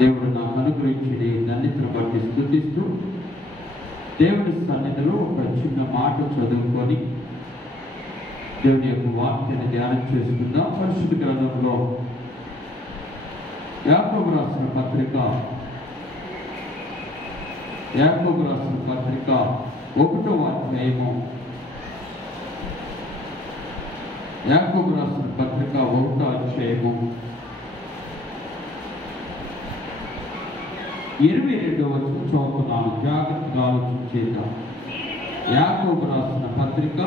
దేవుడు నాకు అనుగ్రహించిన ధన్యతను బట్టి స్తుతిస్తూ దేవుడి సన్నిధిలో ఒక చిన్న మాట చదువుకొని దేవుని యొక్క వాక్యాన్ని ధ్యానం చేసుకుందాం. పరిశుద్ధ గ్రంథంలో యాకోబు రాసిన పత్రిక 1వ అధ్యాయము యాకోబు రాసిన పత్రిక 1వ అధ్యాయము 22వ వచనం చదువుతున్నాను. జాగ్రత్తగా ఆలోచించేద్దాం. యాకోబు రాసిన పత్రిక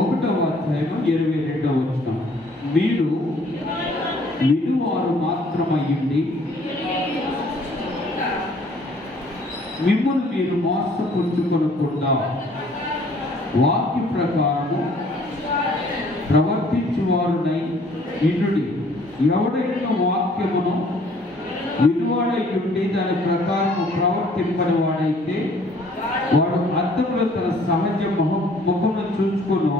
1వ అధ్యాయం 22వ వచనం. మీరు వినువారు మాత్రమయ్యుండి మిమ్మును మీరు మోసపుచ్చుకొనకుండా వాక్య ప్రకారము ప్రవర్తించువారునై ఇండుడి. ఎవడైనా వాక్యమును వినువాడై ఉండి దాని ప్రకారము ప్రవర్తింపని వాడైతే వాడు అద్దములో తన సహజ ముఖమును చూసుకును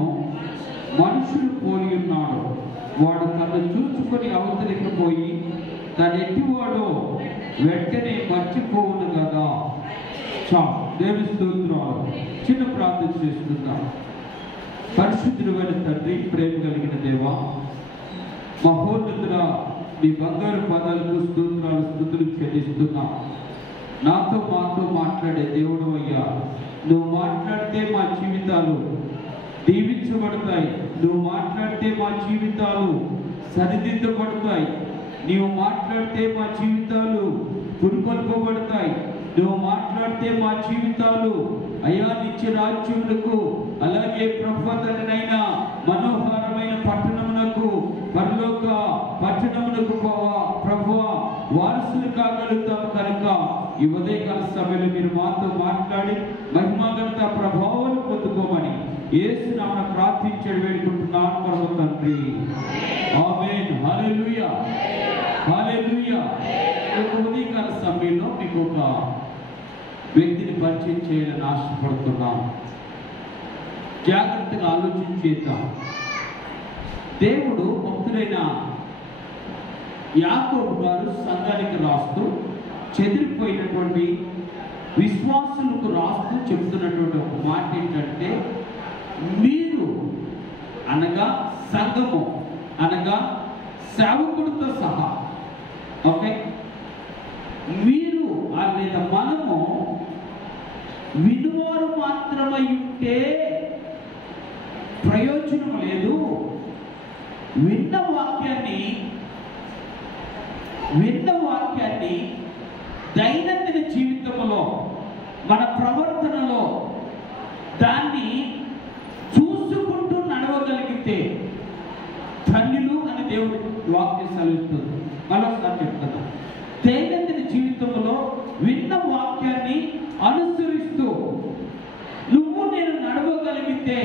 మనుషులు పోలి ఉన్నాడు. వాడు తను చూసుకొని అవతలికి పోయి తను ఎట్టివాడో వెంటనే మర్చిపోవును కదా. దేవుని స్తోత్రాలు. చిన్న ప్రార్థన చేస్తున్నాం. పరిశుద్ధుడైన తండ్రి, ప్రేమ కలిగిన దేవా, మహోన్నతుడా, నీ బంగారు పదాలకు స్తోత్రాలు స్తుతులు చెల్లిస్తున్నా. నాతో మాతో మాట్లాడే దేవుడు అయ్యా, నువ్వు మాట్లాడితే మా జీవితాలు దీవించబడతాయి. నువ్వు మాట్లాడితే మా జీవితాలు సరిదిద్దబడతాయి. నీవు మాట్లాడితే మా జీవితాలు పురుకొల్పబడతాయి. నువ్వు మాట్లాడితే మా జీవితాలు అయా నిత్య రాజ్యములకు, అలాగే ప్రభువైన మనోహరమైన పట్టణమునకు, పరలోక పట్టణమునకు ప్రభువా వారసులు కాగలుగుతాం. కనుక ఈ ఉదయకాల సమయంలో మీరు మాతో మాట్లాడి మహిమాగంత ప్రభావం పొందుకోమని యేసు నామమున ప్రార్థించి వేడుకుంటున్నాను పరమ తండ్రి. ఆమేన్. హల్లెలూయా, హల్లెలూయా. ఉదయకాల సమయంలో మీకు ఒక వ్యక్తిని పరిచయం చేయాలని ఆశపడుతున్నాం. జాగ్రత్తగా ఆలోచించేద్దాం. దేవుడు భక్తుడైన యాకోబు గారు సంఘానికి రాస్తూ, చెదిరిపోయినటువంటి విశ్వాసులకు రాస్తూ చెప్తున్నటువంటి ఒక మాట ఏంటంటే, మీరు అనగా సంఘము అనగా సేవకుడితో సహా, ఓకే, మీరు లేదా మనము వినువారు మాత్రమై ఉంటే ప్రయోజనం లేదు. విన్న వాక్యాన్ని దైనందిన జీవితంలో, మన ప్రవర్తనలో దాన్ని చూసుకుంటూ నడవగలిగితే ధన్యులు అని దేవుడి వాక్యం సెలవిస్తుంది. మరోసారి చెప్తాను. దైనందిన జీవితంలో విన్న వాక్యాన్ని అనుసరిస్తూ నువ్వు నేను నడవగలిగితే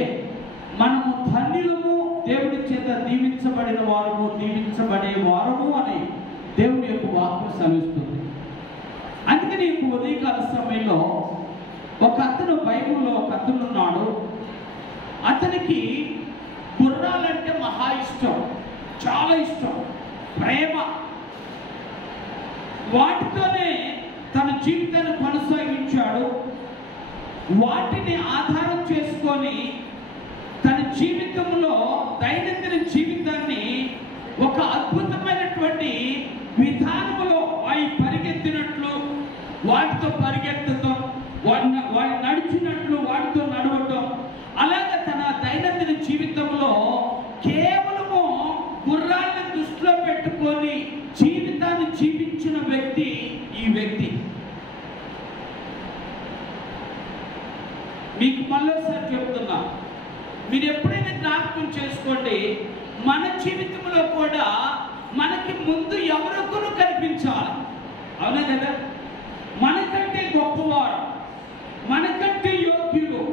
మనము ధన్యులము, దేవుడి చేత దీవించబడిన వారము, దీవించబడే వారము అని దేవుని యొక్క వాక్యం సెలవిస్తుంది. అందుకని ఇప్పుడు ఉదయకాల సమయంలో ఒక అతను, బైబిల్లో ఒక అతను ఉన్నాడు. అతనికి గుర్రాలంటే మహా ఇష్టం, చాలా ఇష్టం, ప్రేమ. వాటితోనే తన జీవితాన్ని కొనసాగించాడు. వాటిని ఆధారం చేసుకొని తన జీవితంలో దైనందిన జీవితాన్ని ఒక అద్భుతమైనటువంటి విధానంలో అవి పరిగెత్తినట్లు, వాటితో పరిగెత్తడం, వాటి నడిచినట్లు వాటితో నడవటం, అలాగే తన దైనందిన జీవితంలో కేవలము గుర్రాలను దృష్టిలో పెట్టుకొని జీవితాన్ని జీవించిన వ్యక్తి ఈ వ్యక్తి. మీకు మళ్ళీసారి చెప్తున్నా, మీరు ఎప్పుడైనా జ్ఞాపకం చేసుకోండి, మన జీవితంలో కూడా మనకి ముందు ఎవరొకరు కనిపించాలి. అవునా కదా? మనకంటే గొప్పవారు, మనకంటే యోగ్యులు,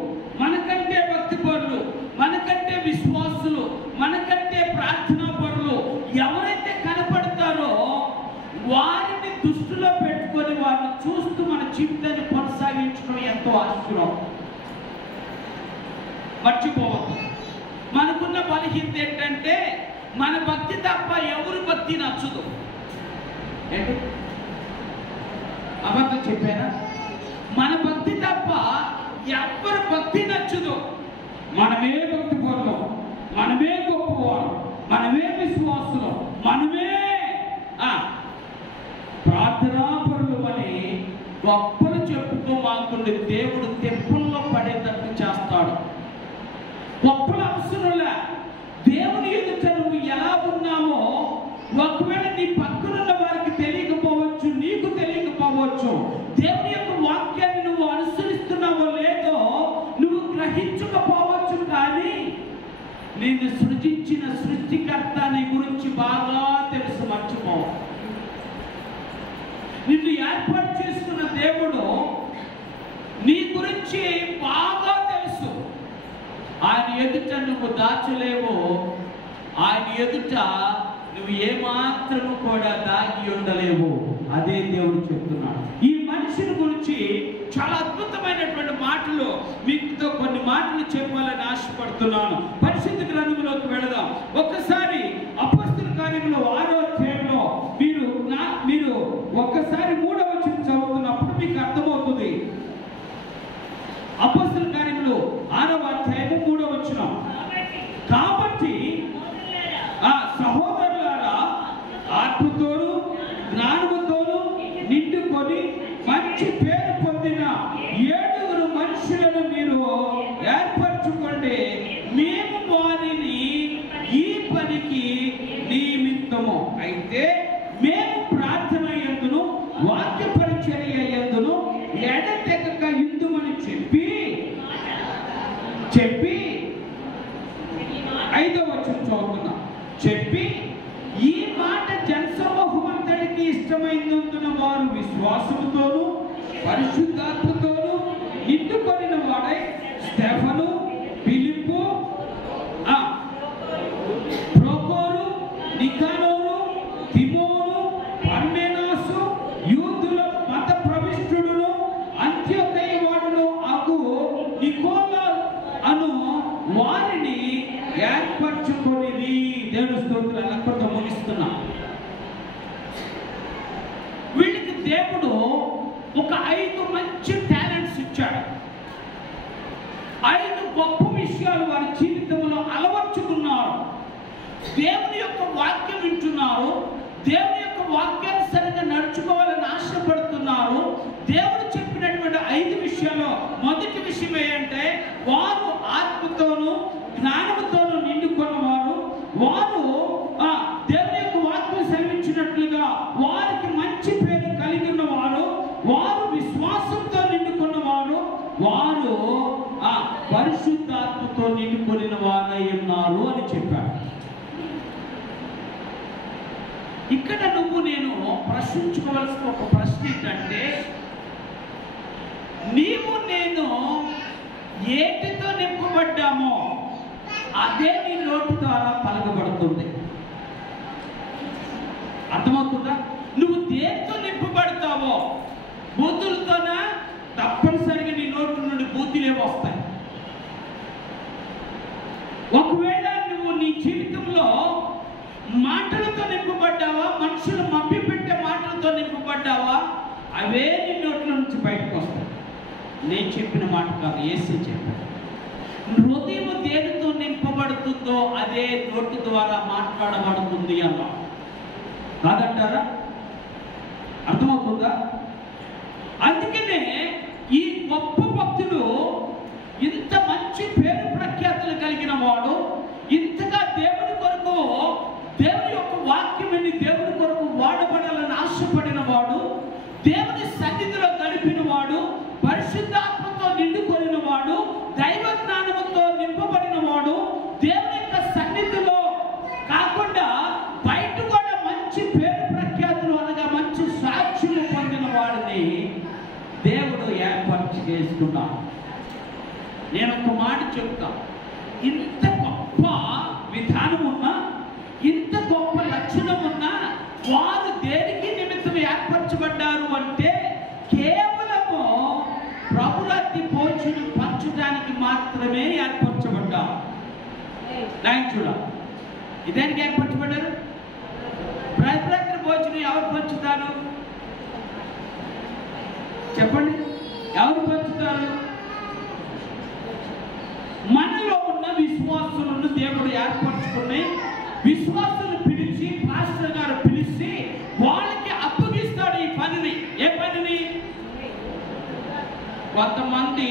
మనకంటే భక్తిపరులు, మనకంటే విశ్వాసులు, మనకంటే ప్రార్థనా పరులు ఎవరైతే కనపడతారో వారిని దృష్టిలో పెట్టుకొని వారిని చూస్తూ మన జీవితాన్ని కొనసాగించడం ఎంతో ఆశ్చర్యం. మర్చిపోవద్దు. మనకున్న బలహీనత ఏంటంటే మన భక్తి తప్ప ఎవరు భక్తి నచ్చదు. ఏంటి అబద్ధం చెప్పారా? మన భక్తి తప్ప ఎవరి భక్తి నచ్చదు. మనమే భక్తి పరులం, మనమే గొప్పవారు, మనమే విశ్వాసులం, మనమే ప్రార్థనాపరులు అని గొప్పలు చెప్పుకోమాకుండి దేవుడు తెప్పుల్లో పడేటట్టు చేస్తాడు. గొప్పల అవసరంలే. దేవుని ఎదుట నువ్వు ఎలా ఉన్నామో ఒకవేళ నీ పక్కనున్న వారికి తెలియకపోవచ్చు, నీకు తెలియకపోవచ్చు. దేవుని యొక్క వాక్యాన్ని నువ్వు అనుసరిస్తున్నావో లేదో నువ్వు గ్రహించకపోవచ్చు. కానీ నిన్ను సృజించిన సృష్టికర్త నీ గురించి బాగా తెలుసు, మర్చిపో. నిన్ను ఏర్పాటు చేసుకున్న దేవుడు నీ గురించి బాగా తెలుసు. ఆయన ఎదుట నువ్వు దాచలేవు, ఆయన ఎదుట నువ్వు ఏమాత్రము కూడా దాగి ఉండలేవు. అదే దేవుడు చెప్తున్నాడు. ఈ మనిషిని గురించి చాలా అద్భుతమైనటువంటి మాటలు మీతో కొన్ని మాటలు చెప్పాలని ఆశపడుతున్నాను. పరిశుద్ధ గ్రంథంలోకి వెళదాం. ఒక్కసారి అపొస్తలుల కార్యములు 6వ అధ్యాయంలో మీరు ఒక్కసారి 3వ వచనం చదువుతున్నప్పుడు మీకు అర్థమవుతుంది. అపొస్తలుల కార్యములు 6వ అధ్యాయము 3వ వచనం. కాబట్టి సహోదరులారా, ఆత్మతోను జ్ఞానముతోను నిండుకొని మంచి పేరు పొందిన 7 మనుషులను మీరు ఏర్పరచుకోండి. మేము వారిని ఈ పనికి నియమిత్తము. అయితే మేము ప్రార్థన యందును వాక్య పరిచర్య యందును ఎడతెగక ఇందుమని చెప్పి 5వ వచనం చదువుతున్నాం. చెప్పి ఈ మాట జనసమూహం అంతటికి ఇష్టమైనందున వారు విశ్వాసముతోను పరిశుద్ధాత్మతోను నిండుకొనిన వాడై స్టెఫను, ఫిలిప్పు, ప్రోకోరు, నికానోరు, తిమోను, పర్మెనాసు, యూదుల మత ప్రవిష్టుడును అంత్యోకయ వాడును అగు నికోలా అను వారిని ఏర్పరచుకొనిది. దేవుని స్తోత్రాలు. అక్కడితో ముగిస్తున్నా. వీళ్ళకి దేవుడు ఒక 5 మంచి టాలెంట్స్ ఇచ్చాడు. 5 గొప్ప విషయాలు వారి జీవితంలో అలవర్చుకున్నారు. దేవుని యొక్క వాక్యం వింటున్నారు, దేవుని యొక్క వాక్యానుసరంగా నడుచుకోవాలని ఆశపడుతున్నారు. దేవుడు చెప్పినటువంటి 5 విషయాలు మొదటి విషయం ఏంటంటే వారు ఆత్మతోను జ్ఞానముతోను నిండుకున్నవారు. వారు దేవుని యొక్క వాక్యం సెలవించినట్లుగా వారికి మంచి పేరు కలిగి ఉన్నవారు. వారు విశ్వాసంతో నిండుకున్నవారు. వారు పరిశుద్ధాత్మతో నిండుకొనిన వారై ఉన్నారు అని చెప్పాడు. ఇక్కడ నేను ప్రశ్నించుకోవాల్సిన ఒక ప్రశ్న ఏంటంటే, నీవు నేను ఏటితో నింపబడ్డామో అదే నీ నోటి ద్వారా పలకబడుతుంది. అర్థమవుతుందా? నువ్వు దేనితో నింపబడతావో, బూతులతోనా? తప్పనిసరిగా నీ నోటి నుండి బూతులే వస్తాయి. ఒకవేళ నువ్వు నీ జీవితంలో మాటలతో నింపబడ్డావా, మనుషులు మభ్యపెట్టే మాటలతో నింపబడ్డావా, అవే నీ నోట్ల నుంచి బయటకు వస్తాయి. నేను చెప్పిన మాట కాదు, యేసు చెప్పాడు. హృదయం దేనితో నింపబడుతుందో అదే నోటి ద్వారా మాట్లాడబడుతుంది అన్నా. కాదంటారా? అర్థమవుతుందా? అందుకనే ఈ గొప్ప భక్తుడు ఇంత మంచి పేరు ప్రఖ్యాతులు కలిగిన వాడు, ఇంతగా దేవుని కొరకు దేవుని యొక్క వాక్యమని దేవుని కొరకు వాడబడాలని ఆశపడిన వాడు, దేవుని సన్నిధిలో గడిపిన వాడు, పరిశుద్ధాత్మతో నిండుకొనిన వాడు, దైవ జ్ఞానముతో నింపబడిన వాడు, దేవుని యొక్క సన్నిధిలో కాకుండా బయట కూడా మంచి పేరు ప్రఖ్యాతులు అనగా మంచి సాక్ష్యము పొందిన వాడిని దేవుడు ఏర్పాటు చేసుకున్నాడు. నేను ఒక మాట చెప్తా, ఇంత గొప్ప విధానం ఉన్నా, ఇంత గొప్ప లక్షణం ఉన్నా వారు దేనికి నిమిత్తం ఏర్పరచబడ్డారు అంటే కేవలము ప్రభురాత్రి భోజనం పంచడానికి మాత్రమే ఏర్పరచబడ్డారు. చూడ ఇదేనికి ఏర్పరచబడ్డారు? ప్రభురాత్రి భోజనం ఎవరు పంచుతారు? చెప్పండి, ఎవరు పంచుతారు? మనలో ఉన్న విశ్వాసులను దేవుడు ఏర్పరచుకుని విశ్వాసులను పిలిచి పాస్టర్ గారు పిలిచి వాళ్ళకి అప్పగిస్తాడు ఈ పనిని. ఏ పనిని? కొంతమంది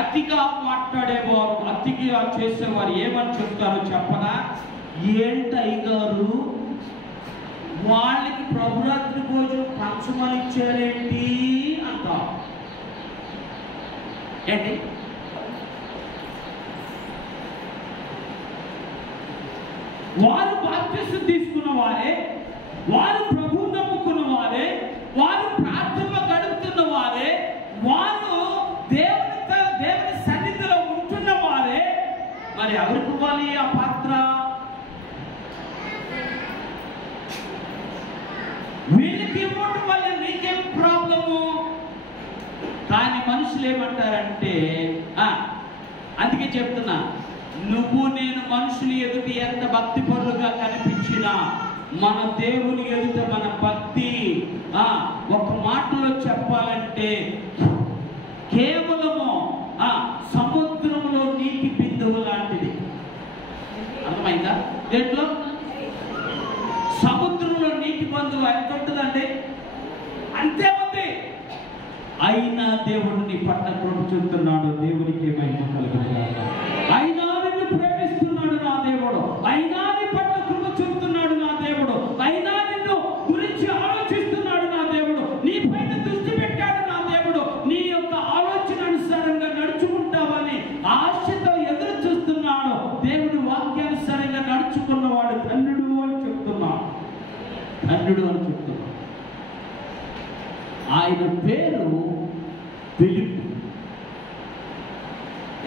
అతిగా మాట్లాడేవారు, అతిగా చేసేవారు ఏమని చెప్తారో చెప్పనా? ఏంటయ్య గారు వాళ్ళకి ప్రభురాత్రి భోజనం పంచమని ఇచ్చారేంటి అంట. ఏంటి? వారు బాప్తిసం తీసుకున్న వారే, వారు ప్రభువు నమ్ముకున్న వారే, వారు ప్రార్థనలో గడుపుతున్న వారే, వారు దేవుని సన్నిధిలో ఉంటున్న వారే, మరి ఎవరికి ఇవ్వాలి ఆ పాత్ర? వీళ్ళకి ఇవ్వడం వల్ల నీకేం ప్రాబ్లము? కానీ మనుషులు ఏమంటారంటే, అందుకే చెప్తున్నా, నువ్వు నేను మనుషులు ఎదుటి ఎంత భక్తి పరులుగా కనిపించినా మన దేవుని ఎదుట మన భక్తి ఒక మాటలో చెప్పాలంటే కేవలము సముద్రంలో నీటి బిందువు లాంటిది. అర్థమైందా? దేంట్లో? సముద్రంలో నీటి బిందువు ఎంత ఉంటుందండి? అంతే ఉంది. అయినా దేవుడు నీ పట్ల కృప చూపుతున్నాడు. దేవునికి మహిమ కలుగుతుంది. అయినా నిన్ను ప్రేమిస్తున్నాడు నా దేవుడు. అయినా నీ పట్ల కృప చూపుతున్నాడు నా దేవుడు. అయినా నిన్ను గురించి ఆలోచిస్తున్నాడు నా దేవుడు. నీ పైన దృష్టి పెట్టాడు నా దేవుడు. నీ యొక్క ఆలోచన అనుసారంగా నడుచుకుంటావని ఆశతో ఎదురు చూస్తున్నాడు. దేవుడి వాక్యానుసారంగా నడుచుకున్నవాడు ధన్యుడు అని చెప్తున్నాడు. ధన్యుడు అని చెప్తున్నాడు. ఆయన పేరు ఫిలిప్పు.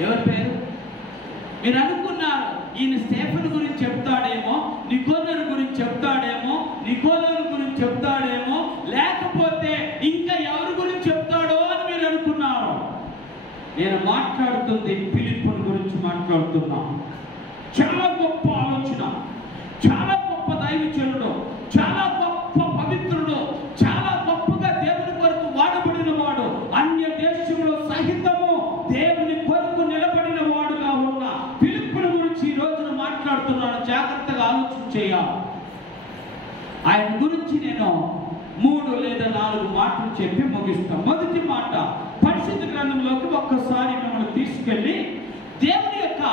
ఎవరి పేరు? మీరు అనుకున్నారు ఈయన స్టెఫెను గురించి చెప్తాడేమో, నికోదేము గురించి చెప్తాడేమో, నికోదేము గురించి చెప్తాడేమో, లేకపోతే ఇంకా ఎవరి గురించి చెప్తాడో అని మీరు అనుకున్నారు. నేను మాట్లాడుతుంది ఫిలిప్పుని గురించి మాట్లాడుతున్నా. చాలా గొప్ప ఆలోచన, చాలా గొప్ప దైవజనుడు, చాలా గొప్ప పవిత్రుడు, చాలా గొప్పగా దేవుని కొరకు వాడబడిన వాడు, అన్య దేశంలో సహితము దేవుని కొరకు నిలబడిన వాడుగా ఉన్న ఫిలిప్పుని గురించి ఈ రోజున మాట్లాడుతున్నాను. జాగ్రత్తగా ఆలోచన చేయాలి. ఆయన గురించి నేను 3 లేదా 4 మాటలు చెప్పి ముగిస్తాను. మొదటి మాట, పరిశుద్ధ గ్రంథంలోకి ఒక్కసారి మిమ్మల్ని తీసుకెళ్ళి దేవుని యొక్క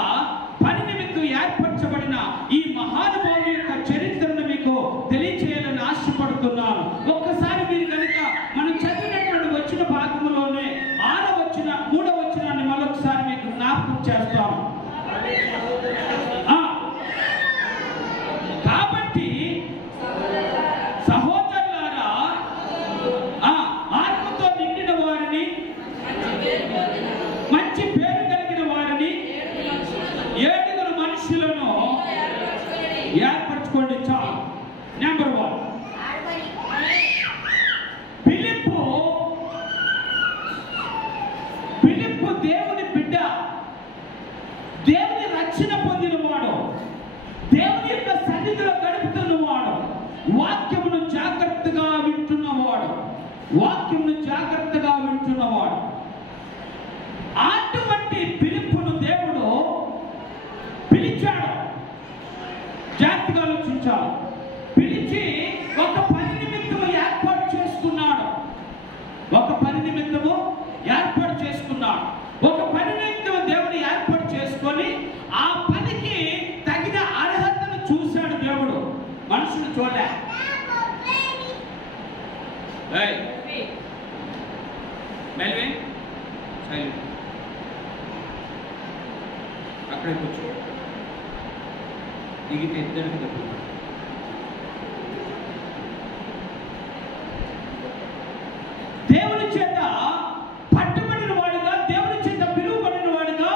పని నిమిత్తం ఏర్పరచబడిన ఈ మహానుభావుని యొక్క చరిత్రను మీకు తెలియచేయాలని ఆశపడుతున్నాను. ఒక్కసారి మీరు కనుక మనం చదివినటువంటి వచ్చిన భాగంలోనే 3వ వచనాన్ని మరొకసారి మీకు జ్ఞాపకం చేస్తాను. కాబట్టి సహోదరులారా, ఆత్మతో నిండిన వారిని, మంచి పేరు కలిగిన వారిని, 7 మనుషులను ఏర్పరచుకోండి. చాలు. నెంబర్ 1, ఫిలిప్పు దేవుని బిడ్డ, దేవుని రక్షణ పొందినవాడు, దేవుని యొక్క సన్నిధిలో గడుపుతున్నవాడు, వాక్యమును జాగ్రత్తగా వింటున్నవాడు, అటువంటి ఫిలిప్పును దేవుడు పిలిచాడు. జాగ్రత్తగా ఆలోచించాలి. పిలిచి ఒక పని నిమిత్తము ఏర్పాటు చేసుకున్నాడు. ఒక పని నిమిత్తము దేవుని ఏర్పాటు చేసుకొని ఆ పనికి తగిన అర్హతను చూశాడు దేవుడు. మనుషులు చూడలే. అక్కడే కూర్చో. దిగితే ఇద్దరికి తప్పుతాడు. దేవుని చేత పట్టబడిన వాడుగా, దేవుని చేత పిలువబడిన వాడుగా,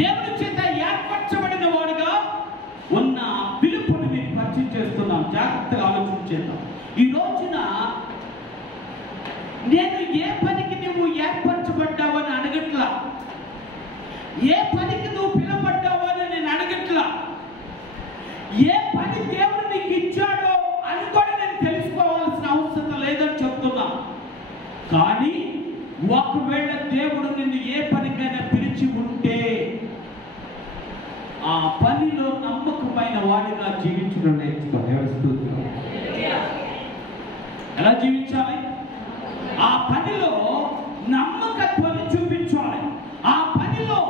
దేవుని చేత ఏర్పరచబడిన వాడుగా ఉన్న పిలుపుని మీకు పరిచయం చేస్తున్నాం. జాగ్రత్తగా ఆలోచించేద్దాం. ఈ రోజున నేను ఏ పనికి నువ్వు ఏర్పరచబడ్డావని అడగట్లా, ఏ పనికి నువ్వు పిలువబడ్డావని నేను అడగట్లా, ఏ పని దేవుడు నీకు ఇచ్చాడో అని కూడా నేను తెలుసుకోవాల్సిన అవసరం లేదని చెప్తున్నా. కానీ ఒకవేళ దేవుడు నిన్ను ఏ పనికైనా పిలిచి ఉంటే ఆ పనిలో నమ్మకమైన వాడిగా జీవించడం నేర్చుకో. ఎలా జీవించాలి? ఆ పనిలో నమ్మకత్వాన్ని చూపించాలి. ఆ పనిలో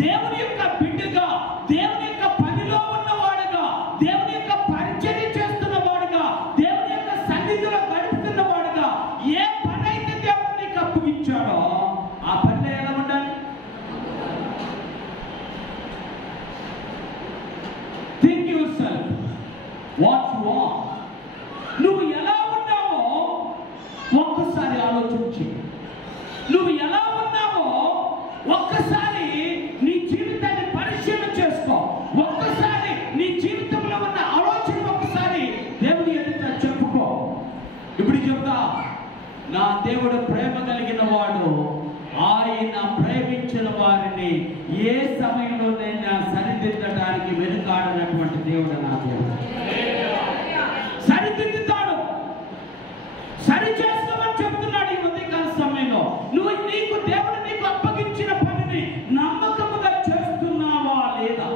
దేవుని యొక్క బిడ్డగా, దేవుని యొక్క పనిలో ఉన్నవాడుగా, దేవుని యొక్క పరిచర్య చేస్తున్నవాడుగా, దేవుని యొక్క సన్నిధిలో గడుపుతున్నవాడుగా ఏ పని అయితే దేవుడు నీకు అప్పగించాడో ఆ పనిలో ఎలా ఉండాలి? Think yourself what you are. నువ్వు ఎలా ఉన్నావో ఒక్కసారి ఆలోచించి, నువ్వు ఎలా ఉన్నావో ఒక్కసారి నీ జీవితాన్ని పరిశీలన చేసుకో. ఒక్కసారి నీ జీవితంలో ఉన్న ఆలోచన ఒక్కసారి దేవుని ఎదుట చెప్పుకో. ఇప్పుడు చెప్తా, నా దేవుడు ప్రేమ కలిగిన వాడు, ఆయన ప్రేమించిన వారిని ఏ సమయంలోనైనా సరిదిద్దడానికి వెనుకాడనటువంటి దేవుడు నా దేవుడు. సరిదిద్దుతాడు, సరి చేస్తామని చెప్తున్నాడు ఈ ఉదయకాల సమయంలో. నువ్వు నీకు దేవుడు నీకు అప్పగించిన పనిని నమ్మకముగా చేస్తున్నావా లేదా?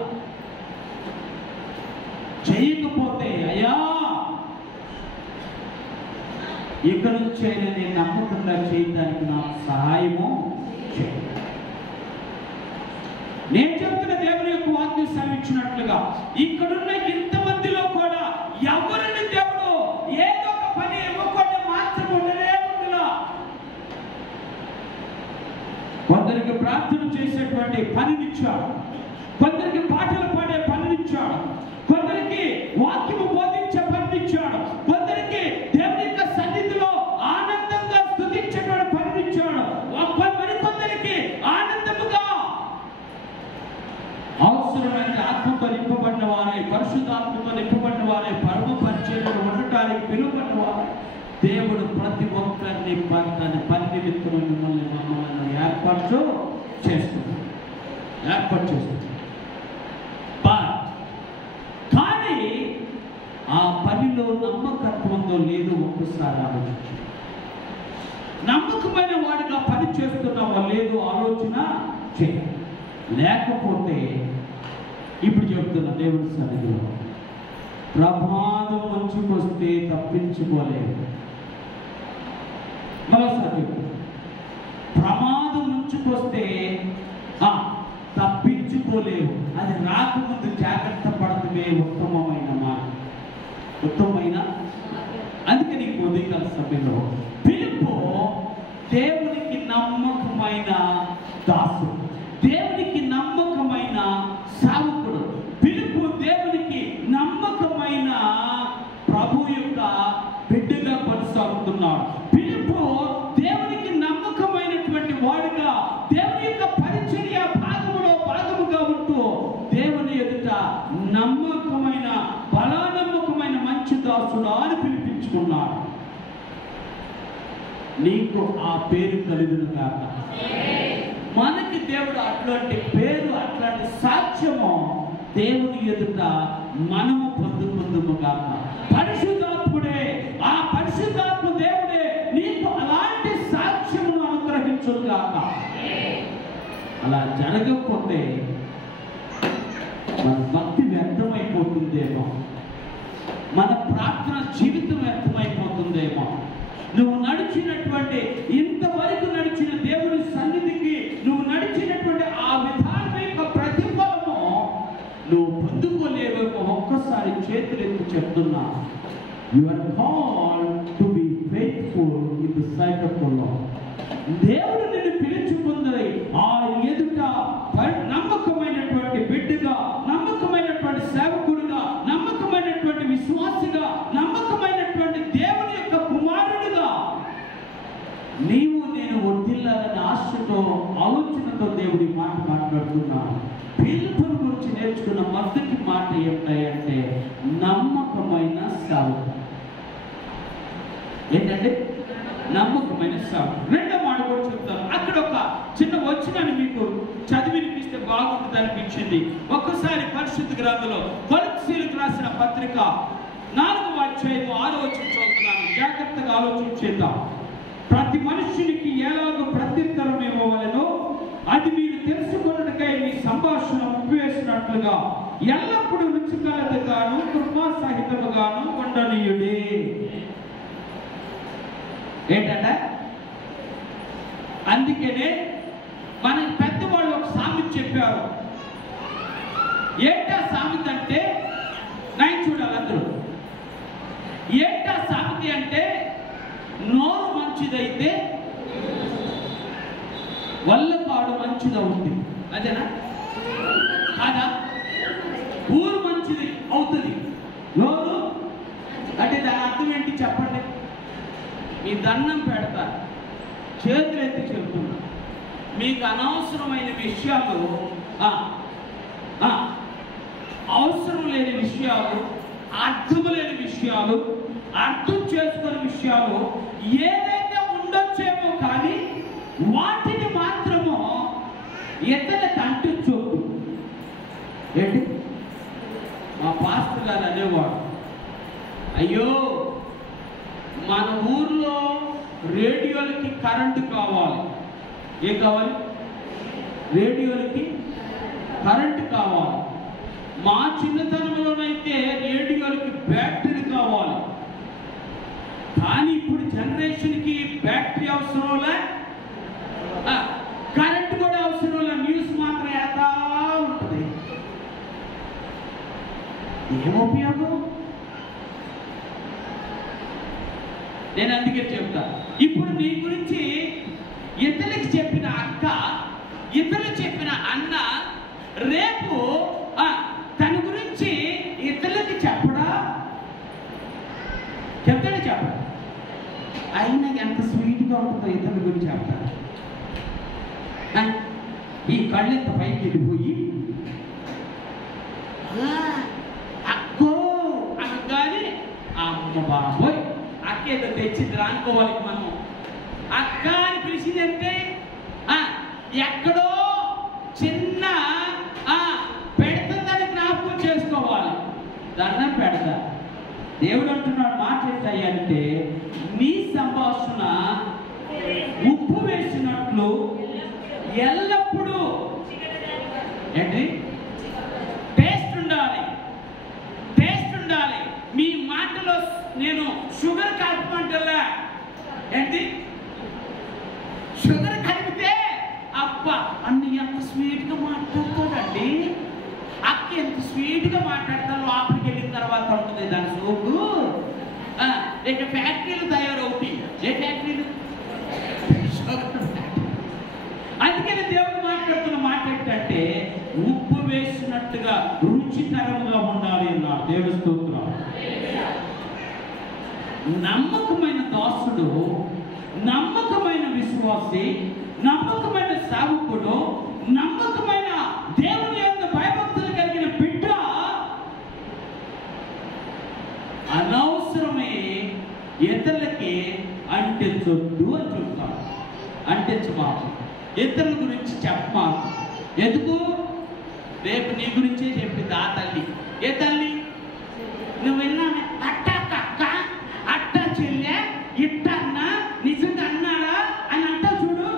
చేయకపోతే అయ్యా ఇక నుంచే నేను నమ్మకంగా చేయడానికి నాకు సహాయము చేయ. నేను చెప్తున్న దేవుని యొక్క వాక్యం సెలవిచ్చినట్లుగా ఇక్కడున్న ఇంతమందిలో కూడా ఎవరిని దేవుడు ఏదో ఒక పని ఇవ్వకుండా మాత్రం ఉండలే ఉందిలా. కొందరికి ప్రార్థన చేసేటువంటి పనినిచ్చాడు, కొందరికి పాటలు పాడే పనినిచ్చాడు, కొందరికి వాక్యము బోధించే పనినిచ్చాడు, కొందరికి దేవుని యొక్క సన్నిధిలో ఆనందంగా స్తుతించేటువంటి పనినిచ్చాడు, మరికొందరికి ఆనందముగా అవసరమైన ఆత్మతో నింపబడిన వారే, పరిశుద్ధాత్మతో నింపబడిన వారే, పరమ పరిచర్యలో ఉండటానికి పిలువబడిన వారే దేవుడు ప్రతి ఒక్కరిని తన పని నిమిత్తం మిమ్మల్ని మమ్మల్ని ఏర్పాటు చేస్తుంది. కానీ ఆ పనిలో నమ్మకత్వంతో లేదు ఒక్కసారి ఆలోచించు. నమ్మకమైన వాడిగా పని చేస్తున్నావా లేదు ఆలోచన చేయ. లేకపోతే ఇప్పుడు చెప్తున్న దేవుడి సన్నిధిలో ప్రమాదం వచ్చుకొస్తే తప్పించుకోలేదు. మరోసారి ప్రమాదం నుంచుకొస్తే తప్పించుకోలేవు. అది రాకముందు జాగ్రత్త పడటమే ఉత్తమమైన మాట, ఉత్తమమైన. అందుకే నీకు ఉదయకాల సమయంలో పిలుపు దేవునికి నమ్మకమైన దాసుడు, దేవునికి నమ్మకమైన సేవకుడు. పిలుపు దేవునికి నమ్మకమైన ప్రభు యొక్క బిడ్డగా కొనసాగుతున్నాడు. పిలుపు దేవునికి నమ్మకమైనటువంటి వాడుగా దేవుని యొక్క పరిచర్య భాగముగా ఉంటూ దేవుని ఎదుట నమ్మకమైన బలానమ్మకమైన మంచి దాసుడా అని పిలిపించుకున్నాడు. నీకు ఆ పేరు కలుగును కాక. మనకి దేవుడు అట్లాంటి పేరు, అట్లాంటి సాక్ష్యము దేవుని ఎదుట మనము పొందుకుందుము కాక. పరిశుద్ధాత్ముడే, ఆ పరిశుద్ధాత్మ దేవుడే నీకు అలాంటి సాక్ష్యమును అనుగ్రహించును కాక. అలా జరగకపోతే మన భక్తి వ్యర్థమైపోతుందేమో, మన ప్రార్థన జీవితం వ్యర్థమైపోతుందేమో. నువ్వు నడిచినటువంటి ఇంతవరకు నడిచిన దేవుని సన్నిధికి నువ్వు నడిచినటువంటి ఆ విధానం యొక్క ప్రతిఫలము నువ్వు పొందుకోలేవేమో. ఒక్కసారి చేతులెత్తి చెప్తున్నా, you are called to be faithful in the sight of the Lord. దేవుడు నిన్ను పిలుచుకుంది ఆ ఎదుట నమ్మకమైనటువంటి బిడ్డగా, నమ్మకమైనటువంటి సేవకుడిగా, నమ్మకమైనటువంటి విశ్వాసిగా, నమ్మకమైనటువంటి దేవుని యొక్క కుమారుడిగా నీవు నేను వర్ధిల్లాలని ఆశతో, ఆలోచనతో దేవుడి మాట మాట్లాడుతున్నాను. పిలుపుని గురించి నేర్చుకున్న మొదటి మాట ఏమిటంటే నమ్మకమైన సేవకుడు. ఏంటంటే నమ్మకమైన సేవకుడు. రెండో మాట కూడా చెప్తాను. అక్కడ ఒక చిన్న వచనాన్ని మీకు చదివి వినిపిస్తే బాగుంటుంది అనిపించింది. ఒక్కసారి పరిశుద్ధ గ్రంథంలో కొలస్సీయులకు రాసిన పత్రిక 4వ అధ్యాయం 6వ వచనం చదువుతున్నాను. జాగ్రత్తగా ఆలోచించేద్దాం. ప్రతి మనుష్యునికి ఎలాగో ప్రత్యుత్తరం ఇవ్వవలెనో అది మీరు తెలుసుకొనుటకై మీ సంభాషణ ముప్పివేసినట్లుగా ఎల్లప్పుడూ రుచికలతగాను కృపా సహితముగాను ఉండనీయుడే. ఏంటంటే అందుకనే మనకి పెద్దవాళ్ళు ఒక సామెత చెప్పారు. ఏంటా సామెత అంటే చూడాలి అందరూ. ఏంటా సామెత అంటే నోరు మంచిదైతే వల్లపాడు మంచిదవుతుంది. అదేనా కాదా? ఊరు మంచిది అవుతుంది, నోరు అంటే దాని అర్థం ఏంటి చెప్పండి? మీ దండం పెడతా, చేతులెత్తి చెప్తున్నా, మీకు అనవసరమైన విషయాలు, అవసరం లేని విషయాలు, అర్థం లేని విషయాలు, అర్థం చేసుకునే విషయాలు ఏదైతే ఉండొచ్చేమో కానీ వాటిని మాత్రము ఇతరులకు అంటించొద్దు. ఏంటి మా పాస్టర్ గారు అనేవాడు, అయ్యో మన ఊర్లో రేడియోలకి కరెంటు కావాలి. ఏం కావాలి? రేడియోలకి కరెంటు కావాలి. మా చిన్నతనంలోనైతే రేడియోలకి బ్యాటరీ కావాలి. కానీ ఇప్పుడు జనరేషన్కి బ్యాటరీ అవసరంలే, కరెంట్ కూడా అవసరంలే, న్యూస్ మాత్రం ఏతా ఉంటుంది. ఏం ఉపయోగం? నేను అందుకే చెప్తా, ఇప్పుడు నీ గురించి ఇతరులకు చెప్పిన అక్క, ఇతరులు చెప్పిన అన్న రేపు తన గురించి ఇతరులకి చెప్పడా? చెప్తాడు, చెప్పడా? అయినా ఎంత స్వీట్గా ఉంటుందో ఇతరుల గురించి చెప్తా. ఈ కళ్ళెంత పైకి వెళ్ళిపోయి అక్కో అనగానే అమ్మ బాబోయ్ అక్కేదో తెచ్చింది రానుకోవాలి. మనం అక్క అని పిలిచిందంటే ఎక్కడో చిన్న పెడుతుందని జ్ఞాపకం చేసుకోవాలి. దండం పెడతా. దేవుడు అంటున్నాడు మాట ఏంటంటే నీ సంభాషణ ఉప్పు వేసినట్లు ఎల్లప్పుడూ ఏంటి టేస్ట్ ఉండాలి, టేస్ట్ ఉండాలి. మీ మాటలో నేను షుగర్ కలపమంటలే. ఏంటి షుగర్ కలిపితే అబ్బా అన్ని ఎంత స్వీట్గా మాట్లాడుతాడండి, అక్క ఎంత స్వీట్గా మాట్లాడతారు. లోపలికి వెళ్ళిన తర్వాత ఉంటుంది దాని సోపు. ఇక ఫ్యాక్టరీలు తయారవుతాయి. ఏ ఫ్యాక్టరీలు? అందుకని దేవుడు మాట్లాడుతున్న మాట ఏంటంటే ఉప్పు వేసినట్టుగా రుచికరంగా ఉండాలి అన్నాడు. దేవుడి స్తోత్రం. నమ్మకమైన దాసుడు, నమ్మకమైన విశ్వాసి, నమ్మకమైన సేవకుడు, నమ్మకమైన దేవుని యొక్క భయభక్తులు కలిగిన బిడ్డ అనవసరమే ఇతరులకి అంటించొద్దు అని చెప్తాడు. అంటించమాకు, ఇతరుల గురించి చెప్పమాకు. ఎందుకు? రేపు నీ గురించే చెప్పింది ఆ తల్లి. ఏ తల్లి? నువ్వు విన్నానే అట్టా అక్క, అట్టా చెల్లె, ఇట్ట అన్నా, నిజంగా అన్నారా అని అంటా చూడు.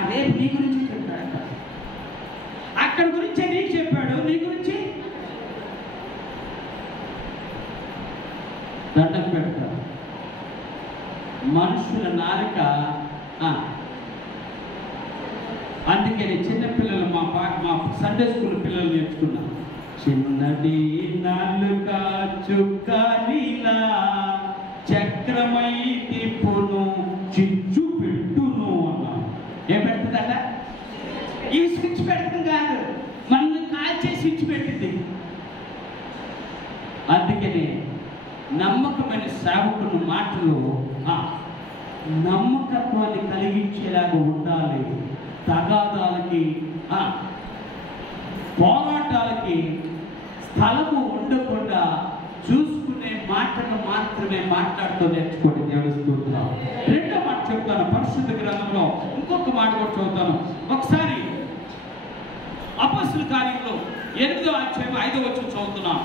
అదే నీ గురించి చెప్పాడు. అక్కడ గురించే నీకు చెప్పాడు, నీ గురించి దండం పెడతాడు. మనుషుల నాలుక. అందుకని చిన్నపిల్లలు మా సండే స్కూల్ పిల్లలు నేర్చుకున్నాం. చిన్నది నాలుక చుక్క నీలా చక్రమై తిప్పును చిచ్చు పెట్టును అన్నా. ఏం పెడుతుందట? ఈ స్విచ్ పెడుతుంది కాదు, మనల్ని కాల్చే స్విచ్ పెట్టింది. అందుకని నమ్మకమైన సేవకుని మాటలు నమ్మకత్వాన్ని కలిగించేలాగా ఉండాలి. తగాదాలకి, పోరాటాలకి స్థలము ఉండకుండా చూసుకునే మాటలు మాత్రమే మాట్లాడుతూ నేర్చుకోండి. దేవుని స్తోత్రం. రెండో మాట చెప్తాను, పరిశుద్ధ గ్రంథంలో ఇంకొక మాట కూడా చదువుతాను. ఒకసారి అపొస్తలుల కార్యంలో 8వ అధ్యాయం 5వ వచనం చదువుతున్నాం.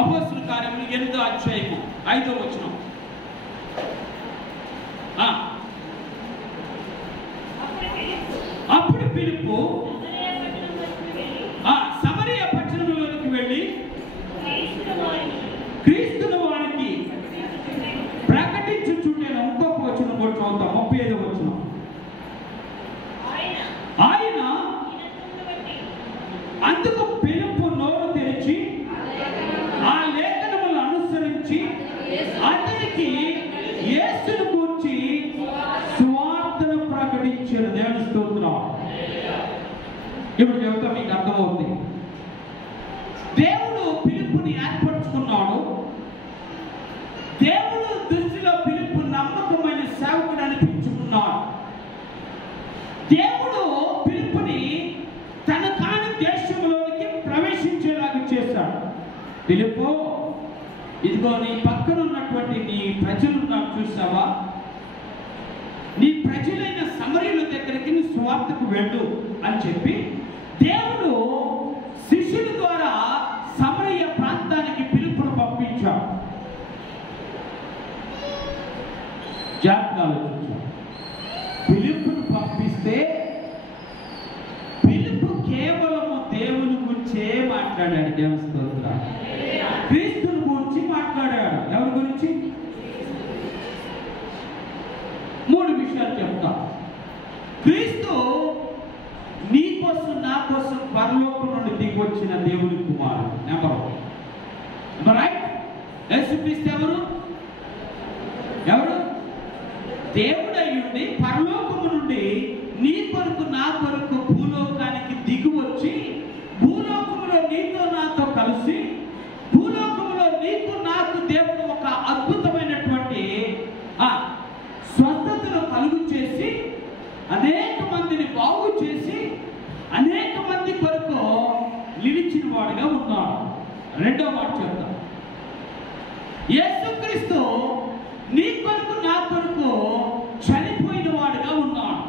అపొస్తలుల కార్యంలో 8వ అధ్యాయం 5వ వచనం. యేసును గూర్చి సువార్తను ప్రకటించిన దేవుని స్తోత్రం. ఇప్పుడు చెబుతా మీకు అర్థమవుతుంది. దేవుడు పిలుపుని ఏర్పరచుకున్నాడు. దేవుడు దృష్టిలో పిలుపు నమ్మకమైన సేవకుడు అనిపించుకున్నాడు. దేవుడు పిలుపుని తన కాని దేశంలోనికి ప్రవేశించేలాగా చేశాడు. పిలుపు, ఇదిగో నీ పక్కన ఉన్నటువంటి నీ ప్రజలు నాకు చూసావా, నీ ప్రజలైన సమరయుల దగ్గరికి నీ సువార్తకు వెళ్ళు అని చెప్పి దేవుడు శిష్యుల ద్వారా సమరయ ప్రాంతానికి పిలుపును పంపించాడు. జాగ్రత్తగా పిలుపును పంపిస్తే పిలుపు కేవలము దేవుని గురించే మాట్లాడాడు. దేవుని స్తోత్రం. క్రీస్తుని గురించి మాట్లాడాడు. ఎవరి గురించి? 3 విషయాలు చెప్తా. క్రీస్తు నీ కోసం నా కోసం పరలోకం నుండి దిగి వచ్చిన దేవుని కుమారుడు. నెంబర్ 1. రైట్? యేసుక్రీస్తు ఎవరు? దేవుడు అయ్యుండి పరలోకము నుండి నీ కొరకు నా కొరకు భూలోకానికి దిగి వచ్చి భూలోకములో నీతో నాతో కలిసి భూలోకములో నీకు నాకు దేవుడు ఒక అద్భుతమైనటువంటి స్వస్థతను కలుగు చేసి అనేక మందిని బాగు చేసి అనేక మంది కొరకు నిలిచిన వాడుగా ఉన్నాడు. 2వ మాట చెప్తా. యేసుక్రీస్తు నీ కొరకు నా కొరకు చనిపోయిన వాడుగా ఉన్నాడు.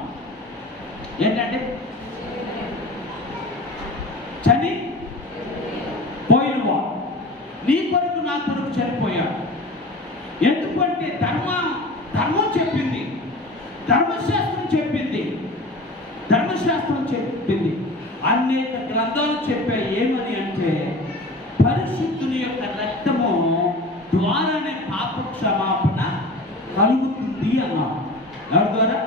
ఏంటంటే చనిపోయినవాడు నీ కొరకు నా కొరకు చనిపోయాడు. ఎందుకంటే ధర్మం చెప్పింది, ధర్మశాస్త్రం చెప్పింది, అనేక గ్రంథాలు చెప్పాయి. ఏమని అంటే పరిశుద్ధుని యొక్క రక్తము ద్వారానే పాప క్షమాపణ కలుగుతుంది అన్నాడు. ఎవరి ద్వారా?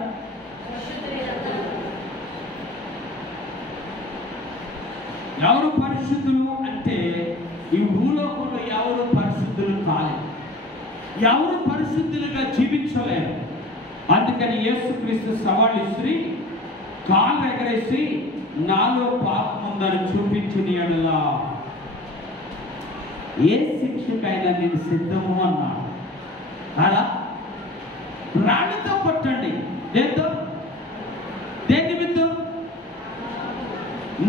ఎవరు పరిశుద్ధులు అంటే ఈ భూలోకంలో ఎవరు పరిశుద్ధులు కాలేదు, ఎవరు పరిశుద్ధులుగా జీవించలేరు. అందుకని యేసుక్రీస్తు సవాళ్ళు ఇచ్చి కాళ్ళు ఎగరేసి నాలో పాపం ఉందని చూపించిన యెడల ఏ శిక్షకైనా నేను సిద్ధము అన్నాడు. అలా రాళ్ళతో కొట్టండి. దేని నిమిత్తం?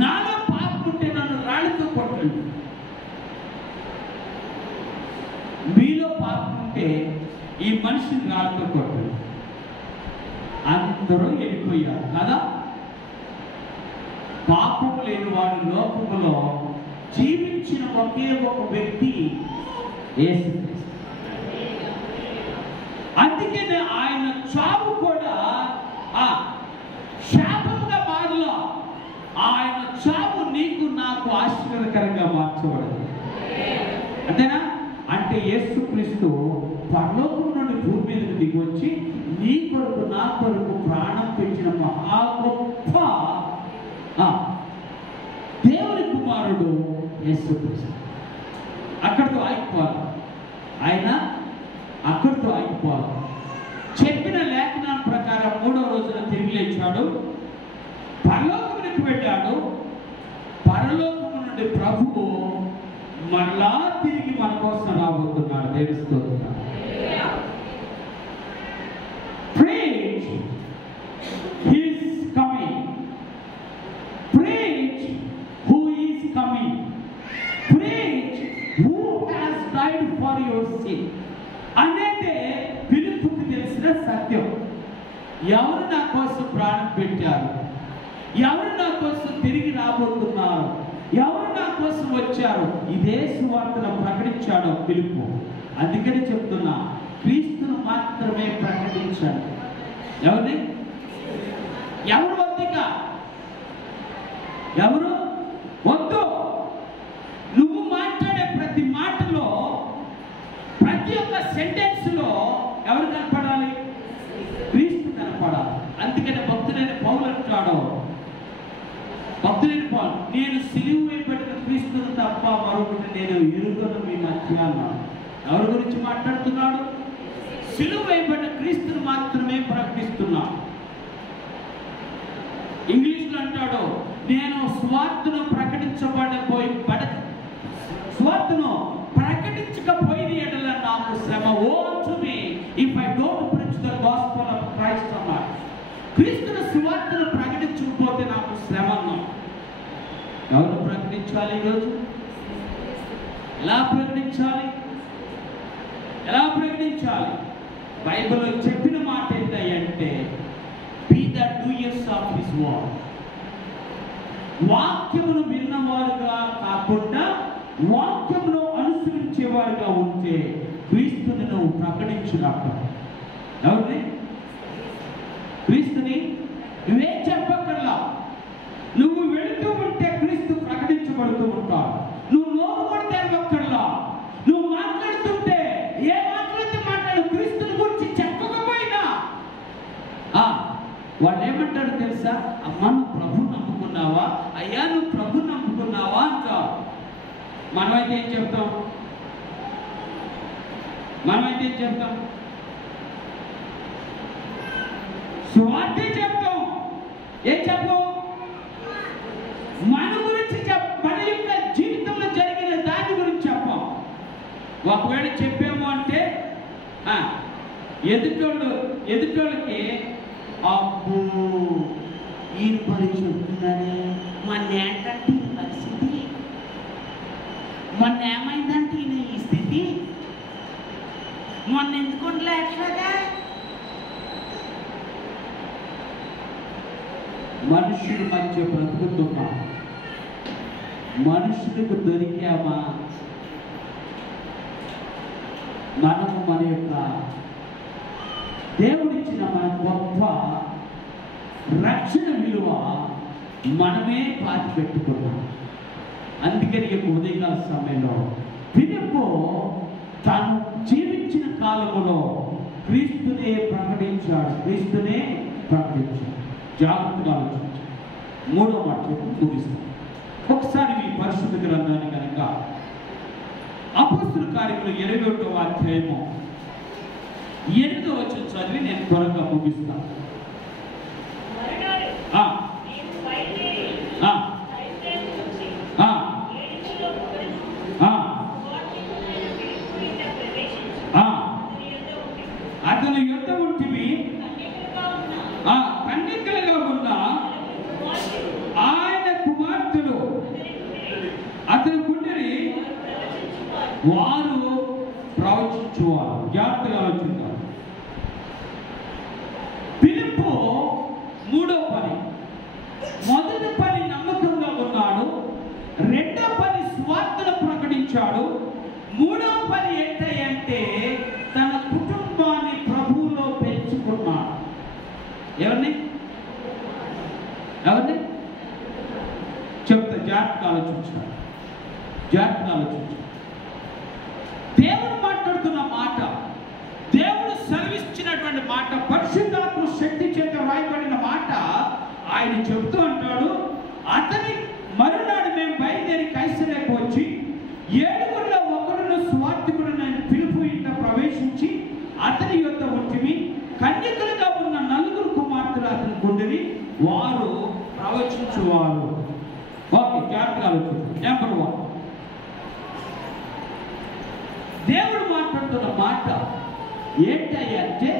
నాలో పాపం ఉంటే నన్ను రాళ్ళతో కొట్టండి. మీలో పాపం ఉంటే ఈ మనిషిని రాళ్ళతో కొట్టండి. అందరూ వెళ్ళిపోయారు కదా. పాపము లేని వాడు లోకములో జీవించిన ఒకే ఒక వ్యక్తి యేసుక్రీస్తు. అందుకే ఆయన చావు కూడా శాపంగా మారలా. ఆయన చావు నీకు నాకు ఆశీర్వాదకరంగా మార్చబడదు. అంతేనా? అంటే యేసుక్రీస్తు పరలోకం నుండి భూమి మీదకి దిగి వచ్చి నీ కొరకు నా కొరకు ప్రాణం పెట్టిన మహా గొప్ప దేవుని కుమారుడు యేసుక్రీస్తు. అక్కడితో ఆగిపోవాలి. ఆయన అక్కడితో ఆగిపోవాలి. చెప్పిన లేఖనాల ప్రకారం 3వ రోజున తిరిగి లేచాడు, పరలోకమునికి వెళ్ళాడు. పరలోకము నుండి ప్రభువు మరలా తిరిగి మన కోసం రాబోతున్నాడు. దేవుని స్తోత్రం. Preach, he is coming. Preach who is coming. Preach who has died for your sin. అనేది పిలుపుకి తెలిసిన సత్యం. ఎవరు నా కోసం ప్రాణం పెట్టారు, ఎవరు నా కోసం తిరిగి రాబోతున్నారు, ఎవరు నా కోసం వచ్చారు, ఇదే సువార్తను ప్రకటించాడు పిలుపు. అందుకని చెప్తున్నా, క్రీస్తును మాత్రమే ప్రకటించండి. ఎవరిని? ఎవరు వద్దిక? ఎవరు వద్దు? నువ్వు మాట్లాడే ప్రతి మాటలో, ప్రతి ఒక్క సెంటెన్స్ లో ఎవరు కనపడాలి? క్రీస్తు కనపడాలి. అందుకని భక్తులైన పౌలు అంటాడు, భక్తులైన పౌలు, నేను సిలువ వేయబడిన క్రీస్తును తప్ప మరొకటి నేను ఎరుగను మీ మధ్య అన్నాడు. ఎవరి గురించి మాట్లాడుతున్నాడు? సిలువ వేయబడిన క్రీస్తుని మాత్రమే ప్రకటిస్తున్నాం. ఇంగ్లీష్లో అంటాడు, నేను స్వార్థను ప్రకటించకపోయిన ఎడల నాకు శ్రమ. Woe to me if I don't preach the gospel of Christ అన్నాడు. క్రీస్తుని సువార్తను ప్రకటించకపోతే నాకు శ్రమ అన్నాడు. ఎవరు ప్రకటించాలి ఈరోజు? ఎలా ప్రకటించాలి? బైబిల్లో చెప్పిన మాట ఏంటంటే, be the doers of his word. వాక్యమును విన్నవారుగా కాకుండా వాక్యమును అనుసరించేవారుగా ఉంటే క్రీస్తుని నువ్వు ప్రకటించినప్పుడు. ఎవరిని? క్రీస్తుని నువ్వే చెప్పక్కర్లా. నువ్వు వెళుతూ ఉంటే క్రీస్తు ప్రకటించబడుతూ ఉంటాడు. నువ్వు నోరు కూడా తెరవక్కర్లా. నువ్వు మాట్లాడుతుంటే ఏ మాట్లాడితే మాట్లాడు, క్రీస్తుని గురించి చెప్పకపోయినా వాళ్ళు ఏమంటారు తెలుసా? అమ్మా నువ్వు ప్రభు నమ్ముకున్నావా? అయ్యా నువ్వు ప్రభు నమ్ముకున్నావా అంటావు. మనమైతే ఏం చెప్తాం? సువార్తే చెప్తాం. ఏం చెప్పు? మన గురించి మన యొక్క జీవితంలో జరిగిన దాని గురించి చెప్పాం. ఒకవేళ చెప్పాము అంటే ఎదుటోళ్ళకి అబ్బో ఈయన పరీక్ష ఉంటుందని, మొన్న ఏంటంటే ఈ పరిస్థితి, మొన్న ఏమైందంటే ఈయన ఈ స్థితి, మొన్న ఎందుకుంటలే ఎట్లాగా. మనుషుల మధ్య బ్రతుకుతున్నా, మనుషులకు దొరికామా? మనము మన యొక్క దేవుడిచ్చిన మన గొప్ప రక్షణ విలువ మనమే పాతి పెట్టుకున్నాం. అందుకని ఉదయకాల సమయంలో ఫిలిప్పు తాను జీవించిన కాలంలో క్రీస్తునే ప్రకటించాడు. జాగ్రత్తగా ఆలోచించాడు. మూడో మాట ముగిస్తాం. ఒకసారి మీ పరిశుద్ధ గ్రంథాన్ని కనుక అపొస్తలుల కార్యములు 21వ అధ్యాయము 8వ వచనం చదివి నేను త్వరగా ముగిస్తాను. అతను యుద్ధ ఉంటివి కన్యకలుగా ఉన్న ఆయన కుమార్తెలు అతని గుండెని వారు ప్రవచించువారు. జాగ్రత్తగా ఆలోచిస్తారు. ఫిలిప్పు మూడో పని, మొదటి పని నమ్మకంగా ఉన్నాడు, రెండో పని స్వార్థను ప్రకటించాడు, మూడో పని ఏంటంటే తన కుటుంబాన్ని ప్రభువులో పెంచుకున్నాడు. ఎవరిని చెప్తా, జాగ్రత్తగా ఆలోచించాడు. దేవుడు మాట్లాడుతున్న మాట, దేవుడు సెలవిచ్చినటువంటి మాట, పరిశుద్ధాత్మ శక్తి చేత రాయబడిన మాట ఆయన చెబుతూ అంటాడు. అతని మరునాడు మేము బయలుదేరి కైసరేకు వచ్చి 7గురిలో ఒకరును స్వార్థికుడైన ఫిలిప్పు ఇంట ప్రవేశించి అతని యొద్ద ఉంటిమి. కన్యకలుగా ఉన్న 4 కుమార్తెలు అతని గుండెని వారు ప్రవచించువారు. ఓకే, జాగ్రత్తగా ఆలోచించారు. నెంబర్ 1, దేవుడు మాట్లాడుతున్న మాట ఏంటంటే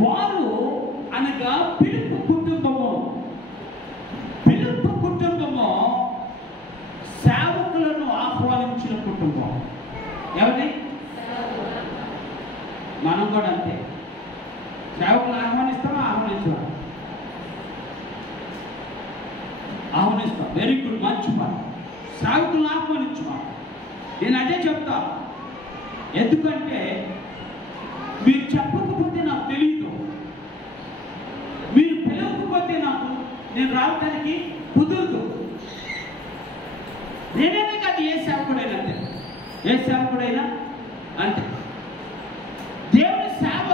వారు అనగా ఫిలిప్పు కుటుంబము సేవకులను ఆహ్వానించిన కుటుంబం. ఎవరి? మనం కూడా అంతే. సేవకులను ఆహ్వానిస్తామా? ఆహ్వానిస్తాం. వెరీ గుడ్, మంచి పని. సేవకులను ఆహ్వానించుమా. నేను అదే చెప్తా. ఎందుకంటే మీరు చెప్పకపోతే నాకు తెలియదు, మీరు పిలవకపోతే నేను రావడానికి కుదరదు. నేనేనే కాదు, ఏ సేవకుడైనా అంతే. దేవుడి సేవ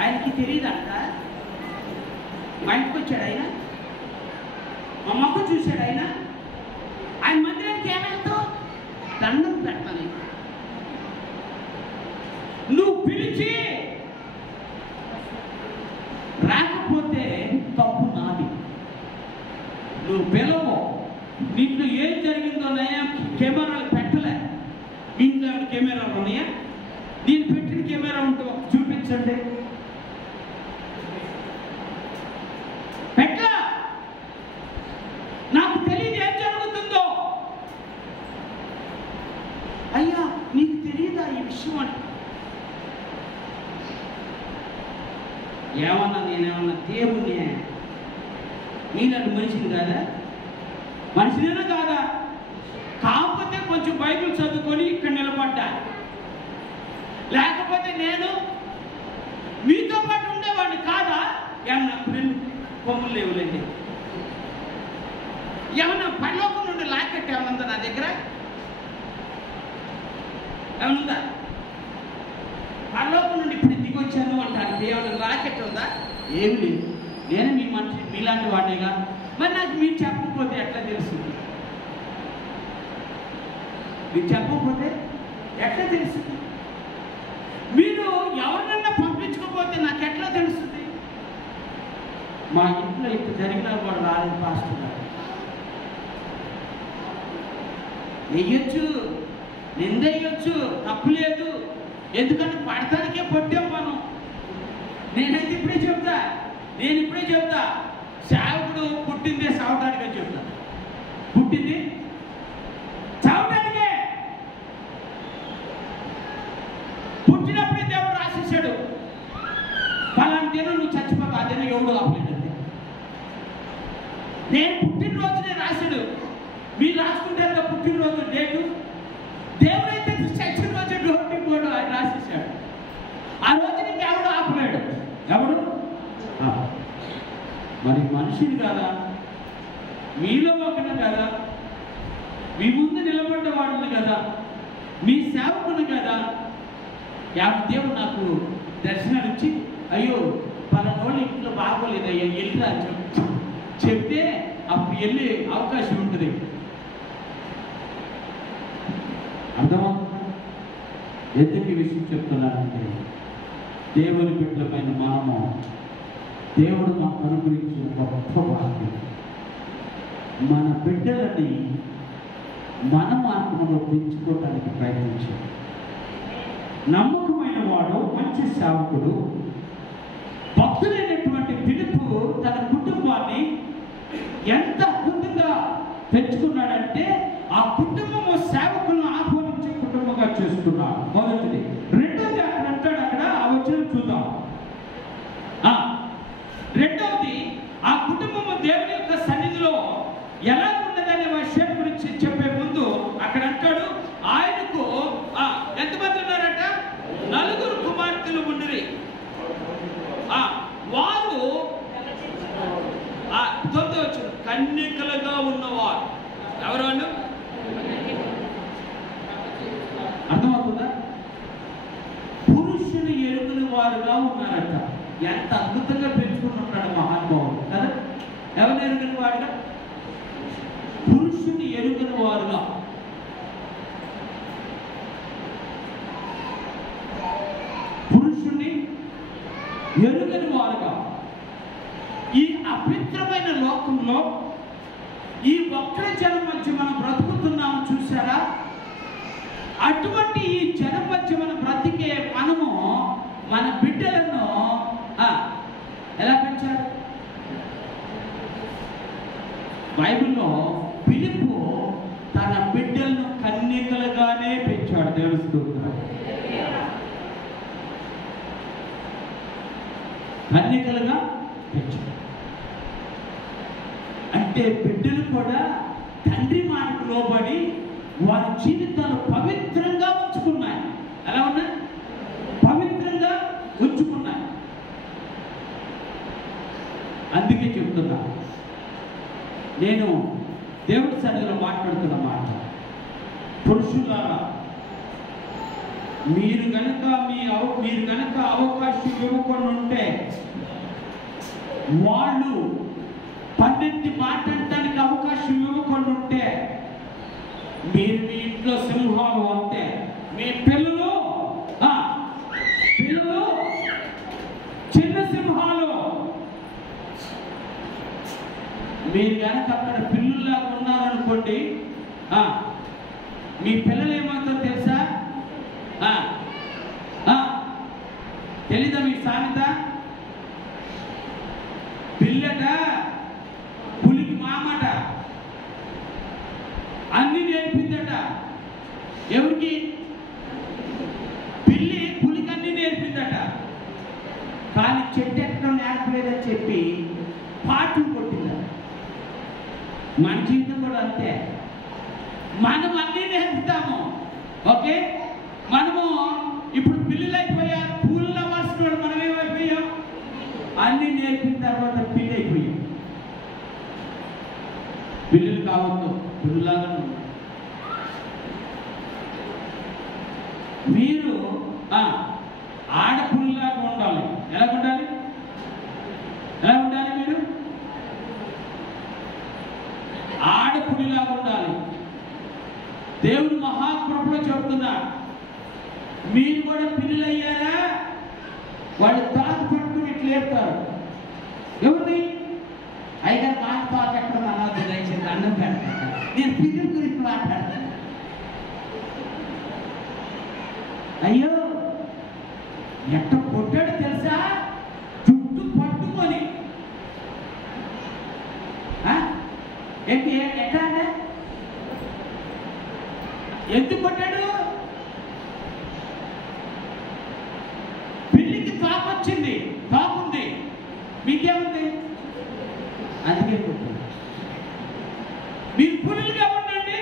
ఆయనకి తెలియదంట. మా ఇంటికి వచ్చాడు ఆయన, మా మొక్క చూశాడు ఆయన మందిరానికి ఏమెళ్తావు? దండం పెట్టాలి. పిలిచి రాకపోతే తప్పు నాది. నువ్వు పిలవు, నీకు ఏం జరిగిందో నయ్యా కెమెరాలు పెట్టలే. ఇంట్లో కెమెరాలు ఉన్నాయా? నేను పెట్టిన కెమెరా ఉంటే చూపించండి. పెట్టా, నాకు తెలియదు ఏం జరుగుతుందో. అయ్యా నీకు తెలియదా ఈ విషయం అంట. ఏమన్నా నేనేమన్నా దేవుణ్ణి? నీలాంటి మనిషిని కాదా? మనిషినేనా కాదా? కాకపోతే కొంచెం బైబిల్ చదువుకొని ఇక్కడ నిలబడ్డా. లేకపోతే నేను మీతో పాటు ఉండేవాడిని కాదా? ఏమన్నా కొమ్ములు లేవులేండి. ఏమన్నా పరలోకం నుండి లాకెట్ ఏమన్నా నా దగ్గర ఏమన్నా? పరలోకం నుండి ఇప్పుడు దిగొచ్చాను అంటాను. ఏమన్నా రాకెట్ ఉందా? ఏమి లేదు. నేను మీ మనిషి, మీలాంటి వాడినేగా. మరి నాకు మీరు చెప్పకపోతే ఎట్లా తెలుస్తుంది? మీరు చెప్పకపోతే ఎట్లా తెలుస్తుంది? మీరు ఎవరినన్నా పంపించకపోతే నాకు ఎట్లా తెలుస్తుంది? మా ఇంట్లో ఇంత జరిగినా కూడా రాలేదు పాస్టర్ గారు. వెయ్యొచ్చు, నిందయ్యొచ్చు, తప్పు లేదు. ఎందుకంటే పడతానికే పట్టాం మనం. నేనైతే ఇప్పుడే చెప్తా, సేవకుడు పుట్టిందే సావటానికే చెప్తా. పుట్టింది చావటానికే. పుట్టినప్పుడే దేవుడు రాసేసాడు, పలానా దినం నువ్వు చచ్చిపోతావు. అదేనా ఎవడు ఆపలేదండి. నేను పుట్టినరోజునే రాశాడు. మీరు రాసుకుంటారు కదా పుట్టినరోజు డేటు. దేవుడైతే చచ్చిన రోజు డోటి కూడా ఆయన రాసేసాడు. ఆ రోజు నీకు ఎవడు ఆపలేడు. ఎవడు? మరి మనిషిని కదా, మీలో ఒకటి కదా, మీ ముందు నిలబడ్డ వాడిని కదా, మీ సేవకుని కదా. దేవుడు నాకు దర్శనాలు ఇచ్చి, అయ్యో పలానా వాళ్ళు ఇంట్లో బాగోలేదు అయ్యా వెళ్ళిరా చెప్తే అప్పుడు వెళ్ళే అవకాశం ఉంటుంది. అర్థమవుతుందా? ఎందుకు ఈ విషయం చెప్తున్నానంటే, దేవుని బిడ్డలమైన మనము దేవుడు మాకు అనుగ్రహించిన గొప్ప భాగ్యం. మన బిడ్డలని మన మార్గంలో పెంచుకోవడానికి ప్రయత్నించాడు. నమ్మకమైన వాడు, మంచి సేవకుడు, భక్తులైనటువంటి ఫిలిప్పు తన కుటుంబాన్ని ఎంత అద్భుతంగా పెంచుకున్నాడంటే, ఆ కుటుంబము సేవకులను ఆహ్వానించే కుటుంబంగా చేసుకున్నాడు. మొదటిది. రెండోది అక్కడ అంటాడు, అక్కడ ఆ వచ్చిన చూద్దాం. రెండవది, ఆ కుటుంబము దేవుని యొక్క సన్నిధిలో ఎలా ఉన్నదనే విషయం గురించి చెప్పే ముందు అక్కడ అంటాడు, ఆయనకు ఎంతమంది ఉన్నారట? 4 కుమార్తెలు ఉండిరి. వారు కన్యకలుగా ఉన్నవారు. ఎవరు వాళ్ళు? అర్థమవుతుందా? పురుషుని ఎరుగని వారుగా ఉన్నారట. ఎంత అద్భుతంగా పెంచుకుని ఉంటాడు మహానుభావుడు కదా. ఎవరు ఎరుగని వాడుగా? పురుషుని ఎరుగని వారుగా. పురుషుని ఎరుగని వారుగా. ఈ అపవిత్రమైన లోకంలో ఈ ఒక్క జనం మధ్య మనం బ్రతుకుతున్నాము చూసారా? అటువంటి ఈ జనం మధ్య మనం బ్రతికే మనము మన బిడ్డలను ఎలా పెంచారు? బైబిల్లో ఫిలిప్పు తన బిడ్డలను కన్యకలుగానే పెంచాడు. దేవుని స్తోత్రం. కన్యకలుగా పెంచాడు అంటే బిడ్డలు కూడా తండ్రి మాటకు లోబడి వారి జీవితాలు పవిత్రంగా ఉంచుకున్నాయి. ఎలా ఉన్నాయి? పవిత్రంగా ఉంచుకున్నాయి. అందుకే చెప్తున్నా, నేను దేవుడి సన్నిధిలో మాట్లాడుతున్న మాట, పురుషులారా, మీరు గనక అవకాశం ఇవ్వకుండా ఉంటే, వాళ్ళు 12 మాట్లాడటానికి అవకాశం ఇవ్వకుండా ఉంటే, మీరు మీ ఇంట్లో సింహాలు అంతే. మీ పిల్లలు మీరు కనుక అక్కడ పిల్లుల్లాగా ఉన్నారనుకోండి, మీ పిల్లలు ఏమవుతారో తెలుసా? తెలీదా మీ సామెత? పిల్లట పులికి మామట, అన్ని నేర్పిందట. ఎవరికి? పిల్లి పులికి అన్ని నేర్పిందట. కానీ చెట్టు ఎక్కడం నేర్పలేదని చెప్పి పాటలు కొట్టిందట. మన జీవితం కూడా అంతే. మనం అన్నీ నేర్పుతాము, ఓకే? మనము ఇప్పుడు పిల్లలు అయిపోయారు, పూలు అవ్వాల్సిన మనం ఏమైపోయాం? అన్నీ నేర్పిన తర్వాత పిల్లి అయిపోయాం. పిల్లలు కావద్దు, పిల్లలాగా మీరు ఆడపుల్లాగా ఉండాలి. ఎలా ఉండాలి? ఎలా ఉండాలి? మీరు ఆడపులిలాగా ఉండాలి. దేవుడు మహాకృపలో చెబుతున్నాడు, మీరు కూడా పిల్లలయ్యారా? వాళ్ళు తాకు పట్టుకుని ఇట్లా లేపుతారు. ఎవరిని? అయినా నాకు తాకు ఎక్కడ అనాథ దయచేసి అన్నం పెడతాను. నేను పిల్లల గురించి మాట్లాడతాను. అయ్యో ఎట్ట కొట్టాడు తెలుసా? చుట్టూ పట్టుకొని ఎట్లా? ఎందుకు కొట్టాడు? పిల్లికి తాపొచ్చింది, తాపుంది, మీకేముంది? అందుకే కొట్టాడు. మీరు పులులుగా ఉండండి,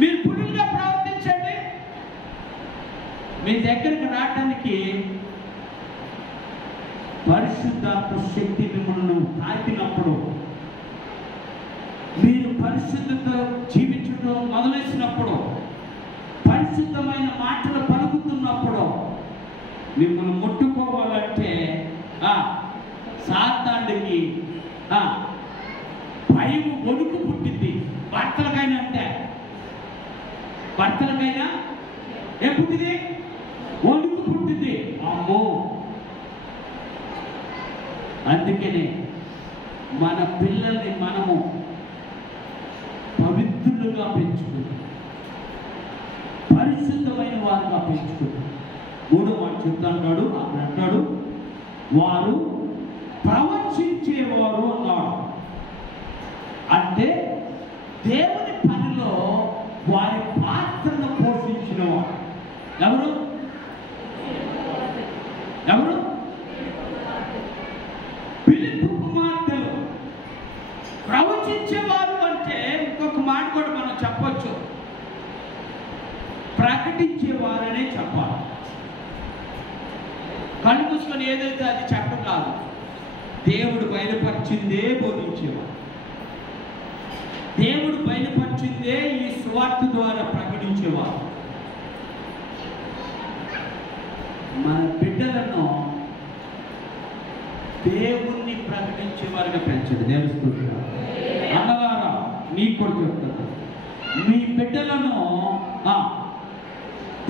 మీరు పులులుగా ప్రవర్తించండి. మీ దగ్గరికి రావడానికి పరిశుద్ధాత్మ శక్తి మిమ్మల్ని తాకినప్పుడు, మీరు పరిశుద్ధత జీవించడం మొదలైనప్పుడు, పరిశుద్ధమైన మాటలు పలుకుతున్నప్పుడు, మిమ్మల్ని ముట్టుకోవాలంటే సాతానుడికి భయం, వణుకు పుట్టింది. భర్తలకైనా అంటే, భర్తలకైనా ఏం పుట్టింది? వణుకు పుట్టింది. అమ్మో! అందుకనే మన పిల్లల్ని మనము పవిత్రులుగా పెంచుకుంటాం, పరిశుద్ధమైన వారుగా పెంచుకుంటాం. మూడో మాట చెప్తాడు, అక్కడ అంటాడు, వారు ప్రవచించేవారు అన్నాడు. అంటే దేవుని పనిలో వారి పాత్రను పోషించిన వారు ఎవరు? ఎవరు? ఫిలిప్పు కుమార్తెలు. ప్రవచించేవారు అంటే ఇంకొక మాట కూడా మనం చెప్పొచ్చు, ప్రకటించేవారనే చెప్పాలి. కళ్ళు మూసుకొని ఏదైతే అది చెప్పడం కాదు, దేవుడు బయలుపరిచిందే బోధించేవారు. దేవుడు బయలుపరిచిందే ఈ సువార్త ద్వారా ప్రకటించేవారు. మన బిడ్డలను దేవుణ్ణి ప్రకటించేవారుగా పెంచండి. దేవుడు అన్నగారా, నీకు కూడా చెప్తాను, మీ బిడ్డలను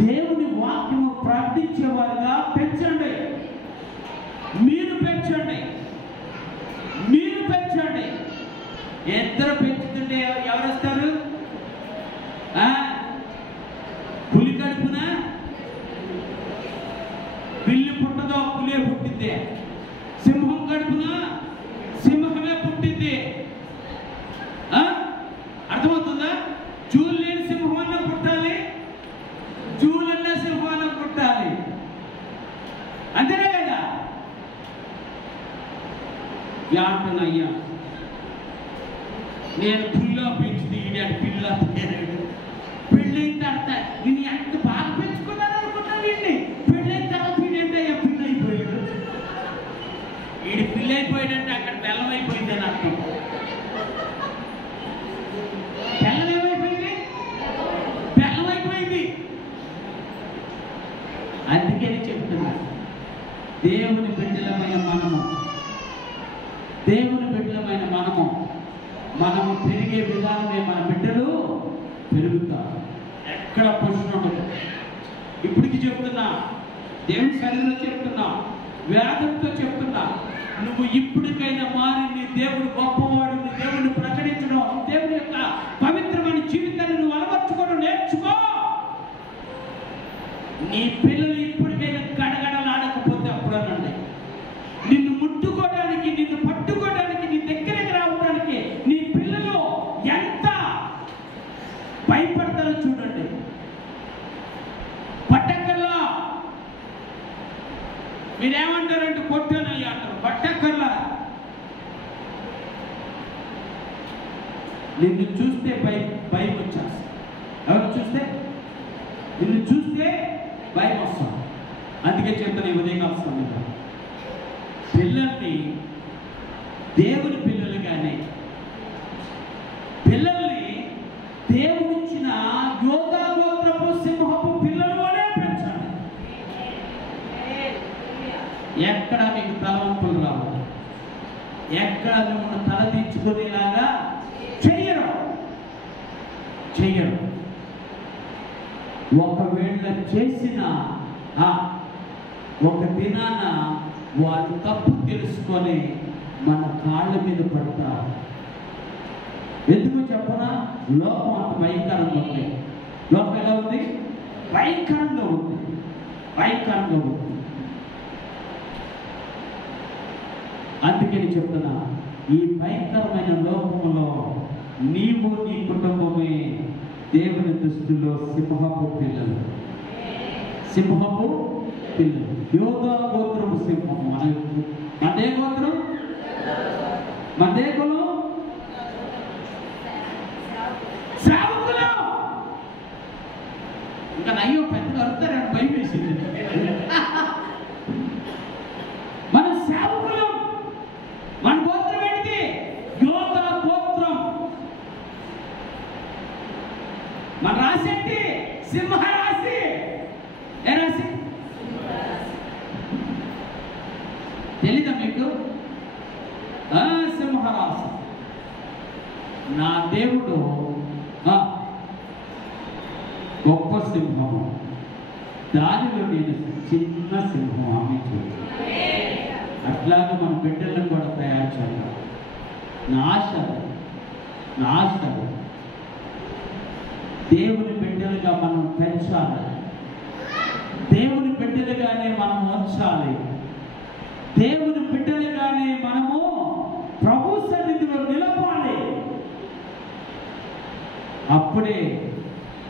దేవుని వాక్యము ప్రకటించేవారుగా పెంచండి. మీరు పెంచండి, మీరు పెంచండి. ఇద్దరు పెంచుతుంటే ఎవరు వస్తారు? పులి కడుపున పిల్లి పుట్టదో పులే పుట్టింది, సింహం కడుపున సింహమే పుట్టింది. అర్థమవుతుందా? జూలు లేని సింహం అన్న పుట్టాలి, జూలన్న సింహం అన్న పుట్టాలి. అంతేనే కదా? అంటున్నాయ్యా, నేను పిల్ల పెంచుతీ పిల్ల పెళ్ళైన తర్వాత నేను ఎంత బాగా పెంచుకున్నాను అనుకున్నా. వీడిని పెళ్ళైన తర్వాత వీడేంటయ్యా పిల్ల అయిపోయాడు. వీడి పిల్ల అయిపోయాడంటే అక్కడ బెల్లం అయిపోయింది అని అర్థం. బెల్లం ఏమైపోయింది? బెల్లం అయిపోయింది. అందుకే చెప్తున్నా, దేవుని బిడ్డలమైన మనము, దేవుని బిడ్డలమైన మనము పెరిగే విధానమే మన బిడ్డలు పెరుగుతారు. ఎక్కడ ప్రశ్న ఉండదు. ఇప్పటికి చెప్తున్నా, దేవుని సన్నిధిలో చెప్తున్నా, వేదంతో చెప్తున్నా, నువ్వు ఇప్పటికైనా మారి నీ దేవుడు గొప్పవాడు, నీ దేవుడిని ప్రకటించడం, నీ దేవుని యొక్క పవిత్రమైన జీవితాన్ని నువ్వు అలవర్చుకోవడం నేర్చుకో. నీ పిల్లలు ఇప్పటికైనా గడగడలాడకపోతే అప్పుడనండి, నిన్ను ముట్టుకోవడానికి, నిన్ను పట్టుకోవడానికి, నీ దగ్గరికి రావడానికి నీ పిల్లలు ఎంత భయపడతారో చూడండి. పట్టకల్లా మీరేమంటారంటే కొట్టానయ్యా అంటారు. పట్టకల్లా నిన్ను చూస్తే భయం వచ్చేస్తుంది. ఎవరు చూస్తే? నిన్ను చూస్తే భయం వస్తుంది. అందుకే చెప్తాను ఈ ఉదయం వస్తుంది, పిల్లల్ని దేవుని పిల్లలుగానే, పిల్లల్ని దేవుడిచ్చిన యోధా గోత్రపు సింహపు పిల్లలు అనే పెంచండి. ఎక్కడ మీకు తలవంపులు రావు, ఎక్కడ మిమ్మల్ని తలదించుకునేలాగా చెయ్యరు. ఒకవేళ చేసిన ఒక దినాన వాళ్ళు తప్పు తెలుసుకొని మన కాళ్ళ మీద పడతారు. ఎందుకు చెప్పనా? లోకం అంత భయంకరంగా ఉంది. లోకం ఎలా ఉంది? భయంకరంగా ఉంది. అందుకని చెప్తున్నా, ఈ భయంకరమైన లోకములో నీవు నీ కుటుంబమే దేవుని దృష్టిలో సింహపు పిల్లలు. యోధా గోత్రము సింహము. మనదే గోత్రం, మనదే కులం, శ్రావకులు. ఇంకా అయ్యో పెద్దగా అరుతారని భయం వేసింది. మన సేవకులు, మన గోత్రం ఏంటి? యోధా గోత్రం. మన రాశి ఏంటి? సింహరాశి. ఏ రాశి తెలీదా మీకు? సింహరాశి. నా దేవుడు గొప్ప సింహము, దానిలో నేను చిన్న సింహం. ఆమె అట్లాగే మన బిడ్డలను కూడా తయారు చేయాలి. నా ఆశ దేవుని బిడ్డలుగా మనం పెంచాలి, దేవుని బిడ్డలుగానే మనం ఉంచాలి, దేవుని బిడ్డలుగానే మనము ప్రభు సన్నిధిలో నిలపాలి. అప్పుడే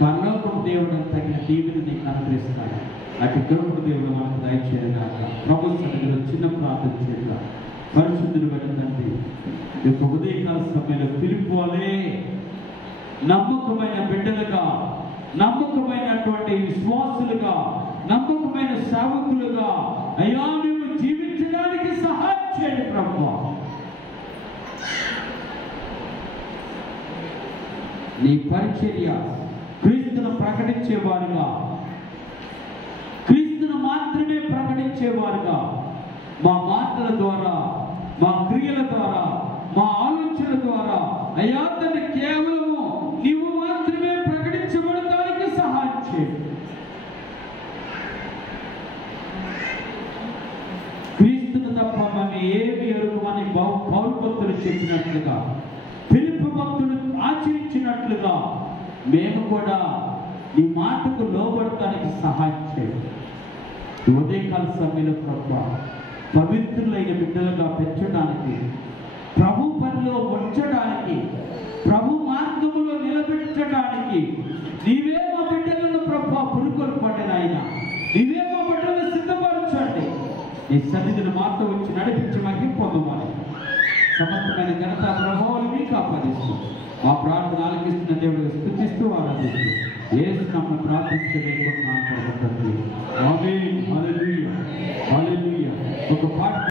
పరలోకపు దేవుడు తగిన దీవెని నీకు అనుగ్రహిస్తాడు. అటు కృపకు దేవుడు మనకు దయచేయగాక. ప్రభు సన్నిధిలో చిన్న ప్రార్థన చేద్దాం. పరిశుద్ధుడు వెళ్ళండి. యొక్క ఉదయకాల సమయంలో పిలుపులే నమ్మకమైన బిడ్డలుగా, నమ్మకమైనటువంటి విశ్వాసులుగా, నమ్మకమైన సేవకులుగా అయ్యా మేము జీవించడానికి సహాయం చేయండి ప్రభువా. నీ పరిచర్య క్రీస్తును ప్రకటించేవారుగా, క్రీస్తును మాత్రమే ప్రకటించేవారుగా, మా మాటల ద్వారా, మా క్రియల ద్వారా, మా ఆలోచన ద్వారా అయ్యా తను కేవలము నీవు మాత్రమే ప్రకటించబడటానికి సహాయం చేయండి. క్రీస్తును తప్ప మనం ఏమి ఎరుగమని పౌలు భక్తులు చెప్పినట్లుగా, ఫిలిప్పు భక్తులు ఆచరించినట్లుగా మేము కూడా ఈ మాటకు లోబడటానికి సహాయం చేయండి. ఉదయకాల సమయంలో ప్రభువా పవిత్రులైన బిడ్డలుగా పెంచడానికి, ప్రభు పనిలో ఉంచడానికి, ప్రభు మార్గములో నిలబెట్టడానికి నీవే మా బిడ్డలను ప్రభువా పురుకొలు పడిన ఆయన, నీవే మా బిడ్డలను సిద్ధపరచండి. నీ సన్నిధిని మాతో వచ్చి నడిపించి మాకు పొందవాలి. సమస్తమైన ఘనత ప్రభావాలు మీకు ఆపాదిస్తూ ఆ ప్రార్థన ఆలకిస్తున్న దేవుడిని స్తుతిస్తూ ఆరాధిస్తూ యేసు నామమున ప్రార్థించలేకున్నాను. ఆమేన్. హల్లెలూయా. ఒక పాట